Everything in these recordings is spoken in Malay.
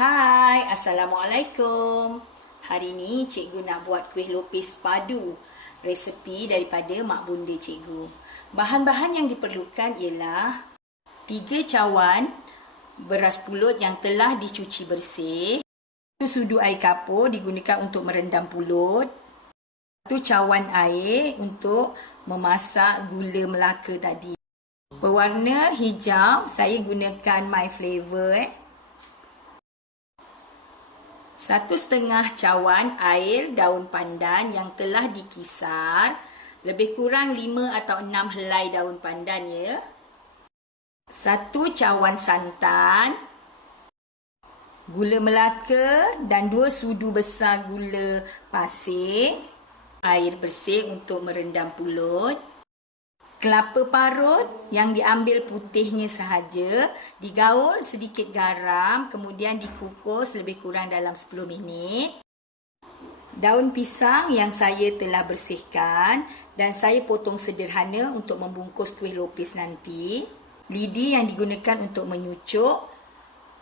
Hai, Assalamualaikum. Hari ni cikgu nak buat kuih lopis padu. Resepi daripada mak bunda cikgu. Bahan-bahan yang diperlukan ialah 3 cawan beras pulut yang telah dicuci bersih. 1 sudu air kapur digunakan untuk merendam pulut. 1 cawan air untuk memasak gula Melaka tadi. Pewarna hijau, saya gunakan My Flavor. 1/2 cawan air daun pandan yang telah dikisar. Lebih kurang 5 atau 6 helai daun pandan ya. 1 cawan santan, gula Melaka dan 2 sudu besar gula pasir. Air bersih untuk merendam pulut. Kelapa parut yang diambil putihnya sahaja, digaul sedikit garam, kemudian dikukus lebih kurang dalam 10 minit. Daun pisang yang saya telah bersihkan dan saya potong sederhana untuk membungkus kuih lopis nanti. Lidi yang digunakan untuk menyucuk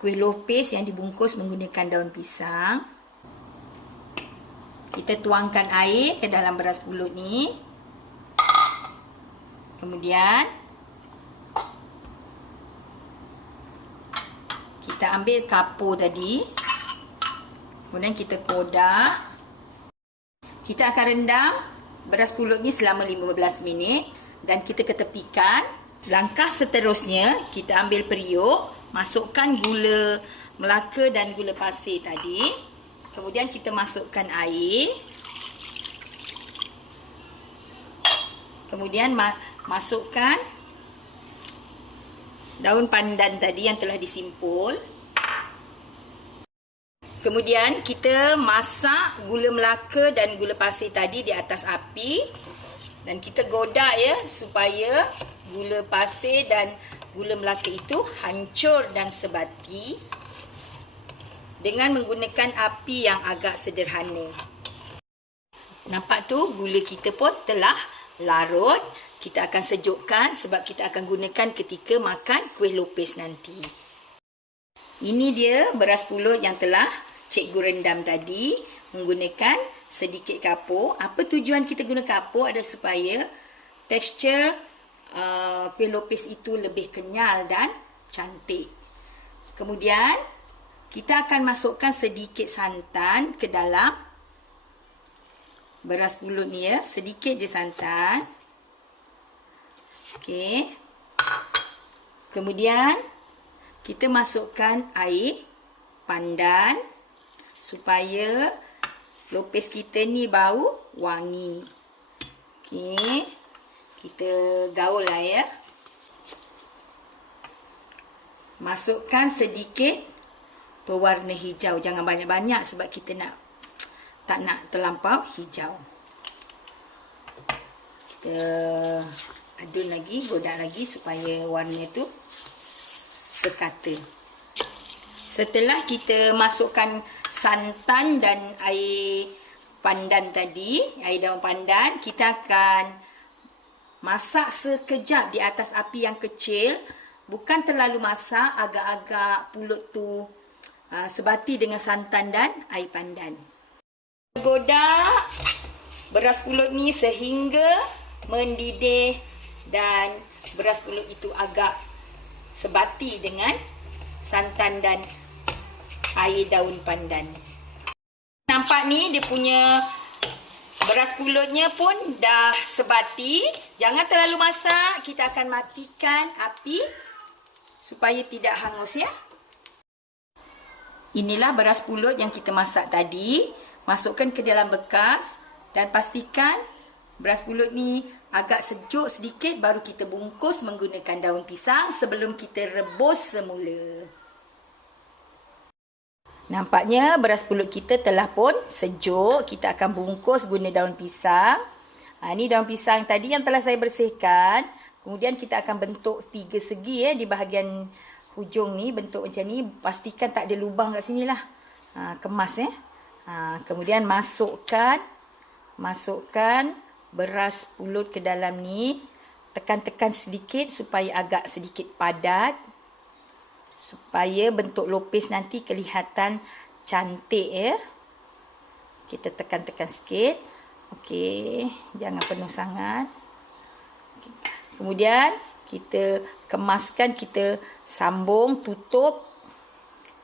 kuih lopis yang dibungkus menggunakan daun pisang. Kita tuangkan air ke dalam beras pulut ni. Kemudian kita ambil kapur tadi. Kemudian kita kodak. Kita akan rendam beras pulut ni selama 15 minit dan kita ketepikan. Langkah seterusnya, kita ambil periuk, masukkan gula Melaka dan gula pasir tadi. Kemudian kita masukkan air. Kemudian masukkan daun pandan tadi yang telah disimpul. Kemudian kita masak gula Melaka dan gula pasir tadi di atas api. Dan kita godak ya supaya gula pasir dan gula Melaka itu hancur dan sebati. Dengan menggunakan api yang agak sederhana. Nampak tu gula kita pun telah larut. Kita akan sejukkan sebab kita akan gunakan ketika makan kuih lopis nanti. Ini dia beras pulut yang telah cikgu rendam tadi menggunakan sedikit kapur. Apa tujuan kita guna kapur adalah supaya tekstur kuih lopis itu lebih kenyal dan cantik. Kemudian kita akan masukkan sedikit santan ke dalam beras pulut ni ya, sedikit je santan. Okey. Kemudian kita masukkan air pandan supaya lopis kita ni bau wangi. Okey. Kita gaul lah ya. Masukkan sedikit pewarna hijau, jangan banyak-banyak sebab kita tak nak terlampau hijau. Kita adun lagi, godak lagi supaya warna tu sekata. Setelah kita masukkan santan dan air pandan tadi, air daun pandan, kita akan masak sekejap di atas api yang kecil. Bukan terlalu masak, agak-agak pulut tu sebati dengan santan dan air pandan. Godak beras pulut ni sehingga mendidih dan beras pulut itu agak sebati dengan santan dan air daun pandan. Nampak ni dia punya beras pulutnya pun dah sebati. Jangan terlalu masak, kita akan matikan api supaya tidak hangus ya. Inilah beras pulut yang kita masak tadi. Masukkan ke dalam bekas dan pastikan beras pulut ni agak sejuk sedikit baru kita bungkus menggunakan daun pisang sebelum kita rebus semula. Nampaknya beras pulut kita telah pun sejuk. Kita akan bungkus guna daun pisang. Ini daun pisang tadi yang telah saya bersihkan. Kemudian kita akan bentuk 3 segi di bahagian hujung ni, bentuk macam ni. Pastikan tak ada lubang kat sini lah. Kemas ya. Kemudian masukkan beras pulut ke dalam ni. Tekan-tekan sedikit supaya agak sedikit padat. supaya bentuk lopis nanti kelihatan cantik ya. Kita tekan-tekan sikit. Okey, jangan penuh sangat. Kemudian kita kemaskan, kita sambung, tutup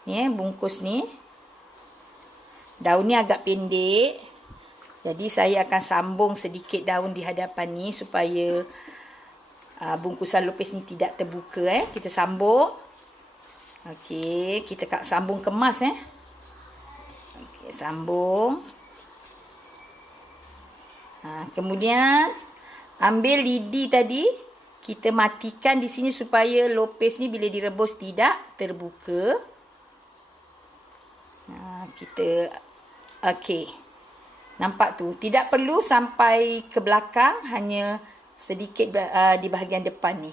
ni bungkus ni. Daun ni agak pendek. Jadi saya akan sambung sedikit daun di hadapan ni supaya bungkusan lopis ni tidak terbuka Kita sambung. Okey, kita sambung kemas Okey, sambung. Kemudian ambil lidi tadi, kita matikan di sini supaya lopis ni bila direbus tidak terbuka. Okey. Nampak tu, tidak perlu sampai ke belakang, hanya sedikit di bahagian depan ni.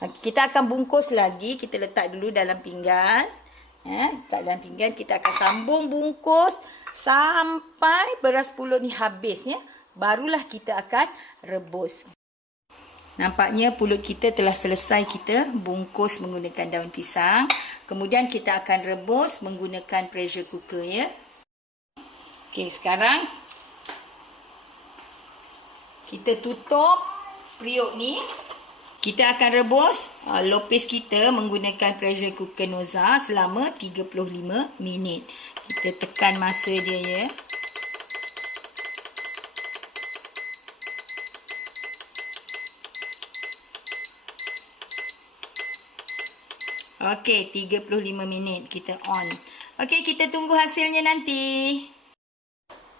Kita akan bungkus lagi, kita letak dulu dalam pinggan. Letak dalam pinggan, kita akan sambung bungkus sampai beras pulut ni habis barulah kita akan rebus. Nampaknya pulut kita telah selesai kita bungkus menggunakan daun pisang. Kemudian kita akan rebus menggunakan pressure cooker Okey, sekarang kita tutup periuk ni. Kita akan rebus lopis kita menggunakan pressure cooker Noza selama 35 minit. Kita tekan masa dia Okey, 35 minit kita on. Okey, kita tunggu hasilnya nanti.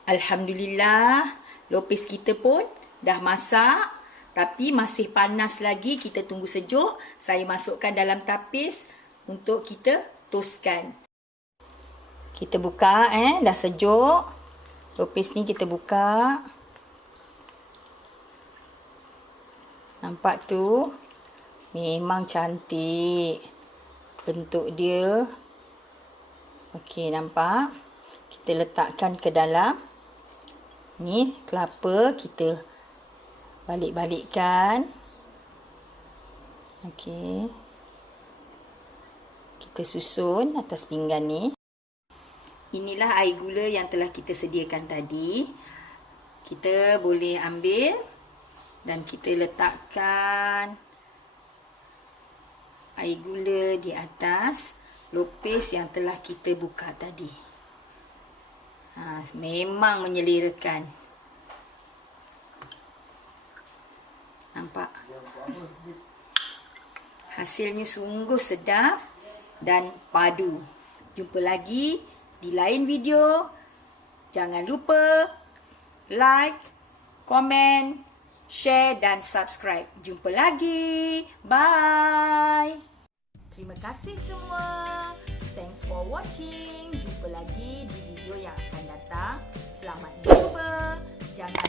Alhamdulillah, lopis kita pun dah masak. Tapi masih panas lagi, kita tunggu sejuk. Saya masukkan dalam tapis untuk kita toskan. Kita buka, dah sejuk. Lopis ni kita buka. Nampak tu? Memang cantik. Bentuk dia. Okey, nampak? Kita letakkan ke dalam. Ni kelapa kita balik-balikkan. Okey. Kita susun atas pinggan ni. Inilah air gula yang telah kita sediakan tadi. Kita boleh ambil dan kita letakkan air gula di atas lopis yang telah kita buka tadi. Memang menyelerakan. Nampak? Hasilnya sungguh sedap dan padu. Jumpa lagi di lain video. Jangan lupa like, komen, share dan subscribe. Jumpa lagi. Bye. Terima kasih semua. Thanks for watching. Jumpa lagi di video yang akan datang. Selamat mencuba. Jangan